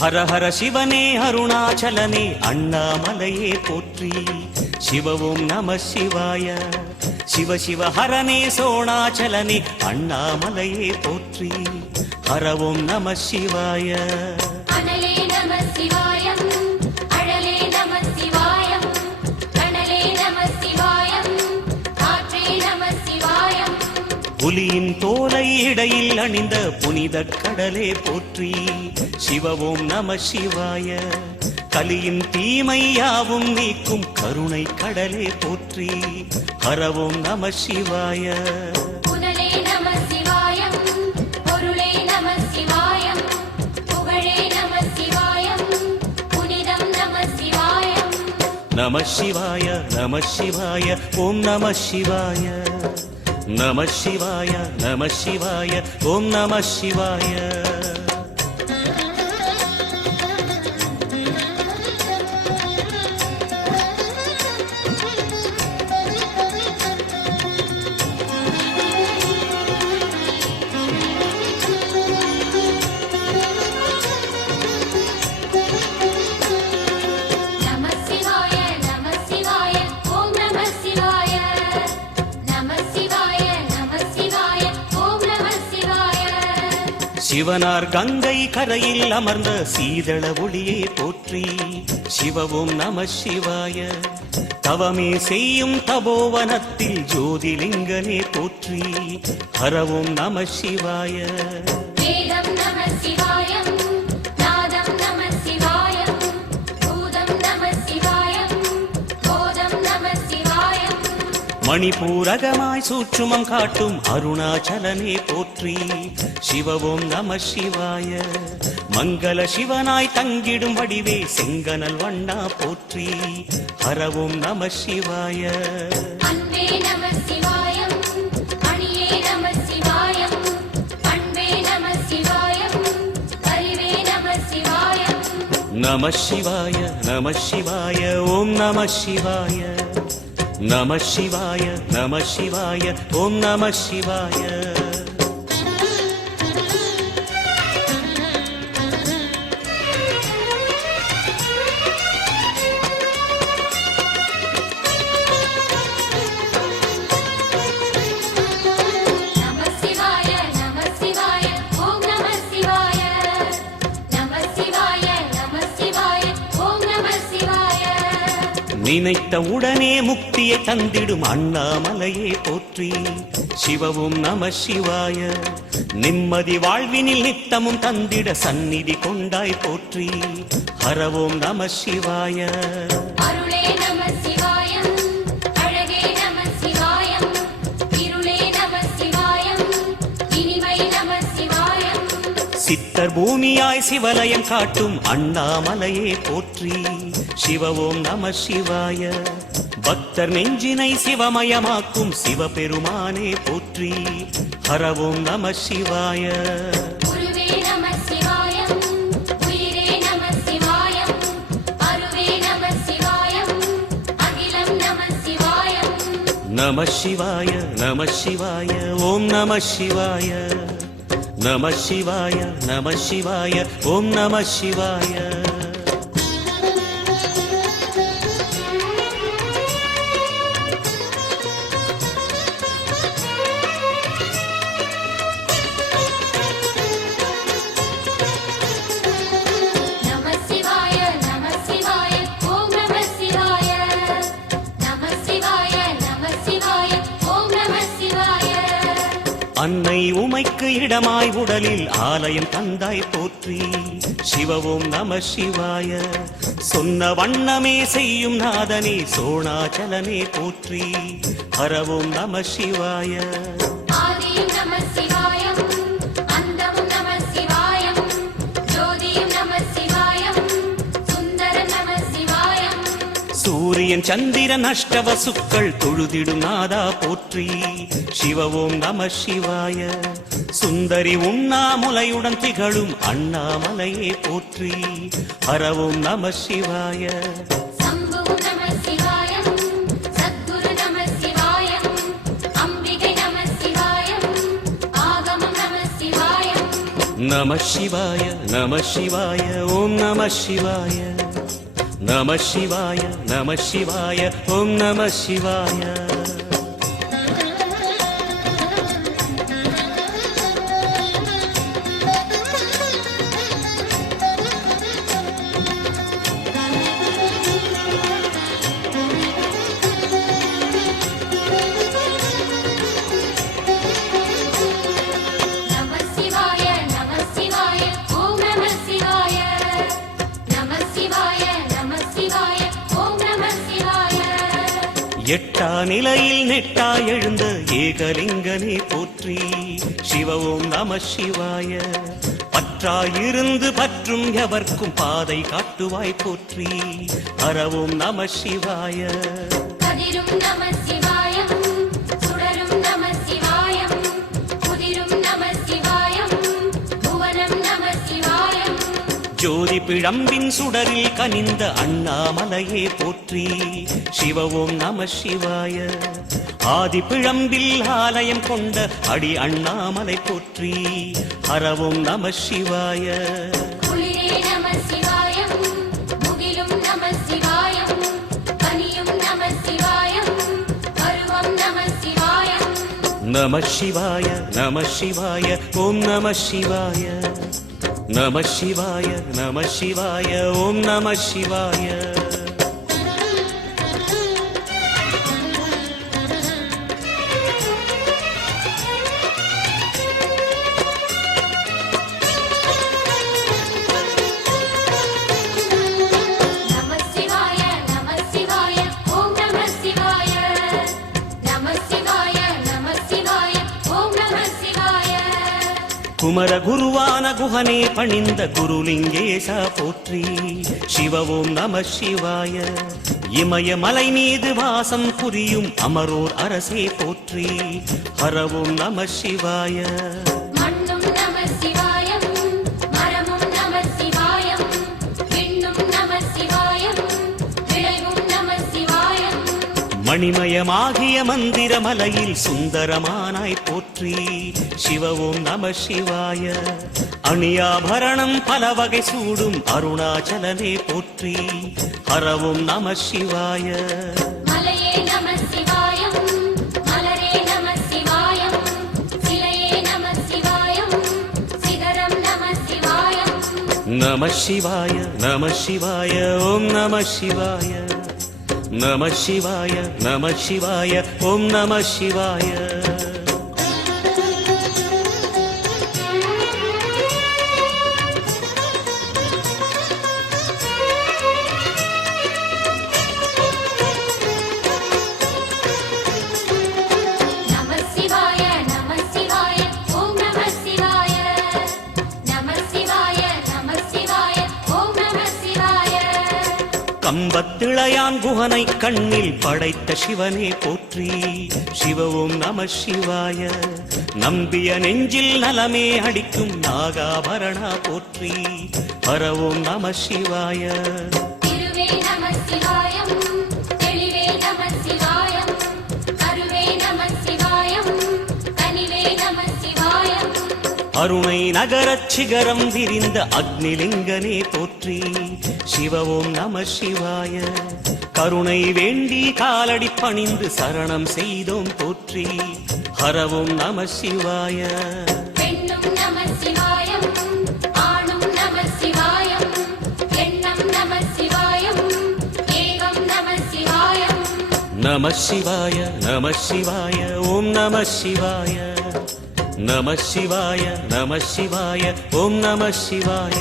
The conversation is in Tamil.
ஹர ஹர சிவனே அருணாச்சலனே அண்ணாமலையே போற்றி. சிவ ஓம் நம சிவாய. சிவ சிவ ஹரனே சோணாச்சலனே அண்ணாமலையே போற்றி. ஹர ஓம் நம சிவாய. அனலே நம சிவாயம், அழலே நம சிவாயம், கனலே நம சிவாயம், காற்றே நம சிவாயம். புலியின் தோலை இடையில் அணிந்த புனித கடலே போற்றி. சிவ ஓம் நம சிவாய. கலியின் தீமையாவும் நீக்கும் கருணை கடலே போற்றி. ஹர ஓம் நம சிவாய. புனலே நம சிவாயம், பொருளே நம சிவாயம், புகழே நம சிவாயம், புனிதம் நம சிவாயம். நம சிவாய நம சிவாய ஓம் நம சிவாய. நம சிவாய நம சிவாய ஓம் நம சிவாய. நம சிவாய நம சிவாய ஓம் நம சிவாய. நம சிவாய நம சிவாய ஓம் நம சிவாய. சிவனார் கங்கை கரையில் அமர்ந்த சீதள ஒளியே போற்றி. சிவ ஓம் நம சிவாய. தவமே செய்யும் தபோவனத்தில் ஜோதிலிங்கனே போற்றி. ஹர ஓம் நம சிவாய. வேதம் நம சிவாயம், நாதம் நம சிவாயம், பூதம் நம சிவாயம், போதம் நம சிவாயம். மணிபூரகமாய் சூட்சுமம் காட்டும் அருணாச்சலனே போற்றி. சிவ ஓம் நம சிவாய. மங்கள சிவனாய் தங்கிடும் வடிவே செங்கனல் வண்ணா போற்றி. ஹர ஓம் நம சிவாய. அன்பே நம சிவாயம், அணியே நம சிவாயம், அன்பே நம சிவாயம், அறிவே நம சிவாயம். நம சிவாய நம சிவாய ஓம் நம சிவாய. நம சிவாய நம சிவாய ஓம் நம சிவாய. நம சிவாய நம சிவாய ஓம் நம சிவாய. நம சிவாய நம சிவாய ஓம் நம சிவாய. நினைத்த உடனே முக்தியை தந்திடும் அண்ணாமலையே போற்றி. சிவ ஓம் நம சிவாய. நிம்மதி வாழ்வினில் நித்தமும் தந்திட சந்நிதி கொண்டாய் போற்றி. ஹர ஓம் நம சிவாய. அருளே நம சிவாயம், அழகே நம சிவாயம், இருளே நம சிவாயம், இனிமை நம சிவாயம். சித்தர் பூமியாய் சிவலயம் காட்டும் அண்ணாமலையே போற்றி. சிவ ஓம் நம சிவாய. பக்தர் நெஞ்சினை சிவமயமாக்கும் சிவபெருமானே போற்றி. ஹர ஓம் நம சிவாய. குருவே நம சிவாயம், உயிரே நம சிவாயம், அருவே நம சிவாயம், அகிலம் நம சிவாயம். நம சிவாய நம சிவாய ஓம் நம சிவாய. நம சிவாய நம சிவாய ஓம் நம சிவாய. நம சிவாய நம சிவாய ஓம் நம சிவாய. நம சிவாய நம சிவாய ஓம் நம சிவாய. அன்னை உமைக்கு இடமாய் உடலில் ஆலயம் தந்தாய் போற்றி. சிவ ஓம் நம சிவாய. சொன்ன வண்ணமே செய்யும் நாதனே சோணாச்சலனே போற்றி. ஹர ஓம் நம சிவாய. ஆதியும் நம சிவாயம், அந்தமும் நம சிவாயம், ஜோதியும் நம சிவாயம், சுந்தரம் நம சிவாயம். சூரியன் சந்திரன் அஷ்டவசுக்கள் தொழுதிடும் நாதா போற்றி. சிவ ஓம் நம சிவாய. சுந்தரி உண்ணாமுலையுடன் திகழும் அண்ணாமலையே போற்றி. ஹர ஓம் நம சிவாய. சம்புவும் நம சிவாயம், சத்குரு நம சிவாயம், அம்பிகை நம சிவாயம், ஆகமம் நம சிவாயம். நம சிவாய நம சிவாய ஓம் நம சிவாய நம சிவாய நம சிவாய ஓம் நம சிவாய நம சிவாய நம சிவாய ஓம் நம சிவாய நம சிவாய நம சிவாய ஓம் நம சிவாய எட்டா நிலையில் நெட்டா எழுந்த ஏகலிங்கனே போற்றி சிவ ஓம் நம சிவாய பற்றாயிருந்து பற்றும் எவர்க்கும் பாதை காட்டுவாய் போற்றி ஹரவோம் நம சிவாய கதிரும் நம சிவாயம் சுடரும் நம சிவாயம் புதிரும் நம சிவாயம் புவனம் நம சிவாயம் ஜோதி பிழம்பின் சுடரில் கனிந்த அண்ணாமலையே போற்றி சிவ ஓம் நம சிவாய ஆதி பிழம்பில் ஆலயம் கொண்ட அடி அண்ணாமலை போற்றி ஹரவோம் நம சிவாய குளிரே நம சிவாயம் முகிலும் நம சிவாயம் பனியும் நம சிவாயம் பருவம் நம சிவாயம் நம சிவாய நம சிவாய ஓம் நம சிவாய நம சிவாய நம சிவாய ஓம் நம சிவாய நம சிவாய நம சிவாய ஓம் நம சிவாய நம சிவாய நம சிவாய ஓம் நம சிவாய குமர குருவான குஹனே பணிந்த குருலிங்கேசா போற்றி சிவ ஓம் நம சிவாய இமயமலை மீது வாசம் புரியும் அமரோர் அரசே போற்றி ஹரவோம் நம சிவாய மண்ணும் நம சிவாயம் மரமும் நம சிவாயம் விண்ணும் நம சிவாயம் விளைவும் நம சிவாயம் மணிமயமாகிய மந்திரமலையில் சுந்தரமானாய் போற்றி சிவ ஓம் நம சிவாய அணியாபரணம் பல வகை சூடும் அருணாச்சலனே போற்றி ஹரவோம் நம சிவாய மலையே நம சிவாயம் மலரே நம சிவாயம் சிலையே நம சிவாயம் சிகரம் நம சிவாயம் நம சிவாய நம சிவாய ஓம் நம சிவாய நம சிவாய நம சிவாய ஓம் நம சிவாய நம சிவாய நம சிவாய ஓம் நம சிவாய நம சிவாய நம சிவாய ஓம் நம சிவாய கம்பத்திளையான் குஹனை கண்ணில் படைத்த சிவனே போற்றி சிவ ஓம் நம சிவாய நம்பிய நெஞ்சில் நலமே அடிக்கும் நாகாபரணா போற்றி ஹரவோம் நம சிவாய திருவே நம சிவாயம் தெளிவே நம சிவாயம் கருவே நம சிவாயம் கனிவே நம சிவாயம் அருணை நகரச் சிகரம் விரிந்த அக்னிலிங்கனே போற்றி சிவ ஓம் நம சிவாய கருணை வேண்டி காலடி பணிந்து சரணம் செய்தோம் போற்றி ஹரவோம் நம சிவாய பெண்ணும் நம சிவாயம் ஆணும் நம சிவாயம் எண்ணம் நம சிவாயம் ஏகம் நம சிவாயம் நம சிவாய நம சிவாய ஓம் நம சிவாய நம சிவாய நம சிவாய ஓம் நம சிவாய